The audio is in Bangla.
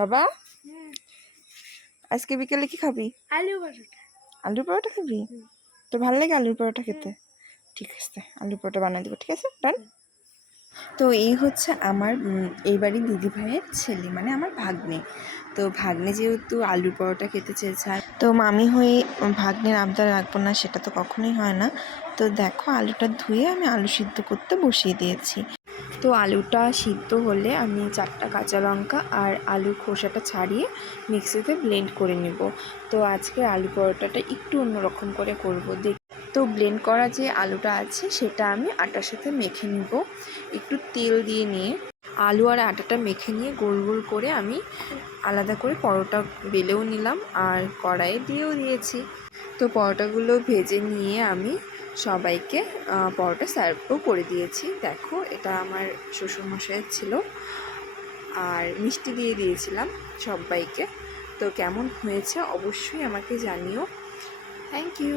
বাবা আজকে বিকেলে কি খাবি? আলুর পরোটা খাবি? তো ভালো লাগে আলুর পরোটা খেতে? ঠিক আছে, আলুর পরোটা বানিয়ে দেবো। ঠিক আছে, ডান। তো এই হচ্ছে আমার এই বাড়ির দিদি ভাইয়ের ছেলে, মানে আমার ভাগ্নে। তো ভাগ্নে যেহেতু আলুর পরোটা খেতে চেয়েছে, তো মামি হয়ে ভাগ্নের আবদার রাখবো না সেটা তো কখনোই হয় না। তো দেখো আলুটা ধুয়ে আমি আলু সিদ্ধ করতে বসিয়ে দিয়েছি। তো আলুটা সিদ্ধ হলে আমি 4টা কাঁচা লঙ্কা আর আলুর খোসাটা ছাড়িয়ে মিক্সিতে ব্লেন্ড করে নেব। তো আজকে আলু পরোটাটা একটু অন্যরকম করে করব। তো ব্লেন্ড করা যে আলুটা আছে সেটা আমি আটার সাথে মেখে নিব। একটু তেল দিয়ে নিয়ে আলু আর আটাটা মেখে নিয়ে গোল গোল করে আমি আলাদা করে পরোটা বেলেও নিলাম আর কড়াইয়ে দিয়েও দিয়েছি। তো পরোটাগুলো ভেজে নিয়ে আমি সবাইকে পরোটা সার্ভও করে দিয়েছি। দেখো এটা আমার শ্বশুরমশাইয়ের ছিল, আর মিষ্টি দিয়ে দিয়েছিলাম সবাইকে। তো কেমন হয়েছে অবশ্যই আমাকে জানিও। Thank you.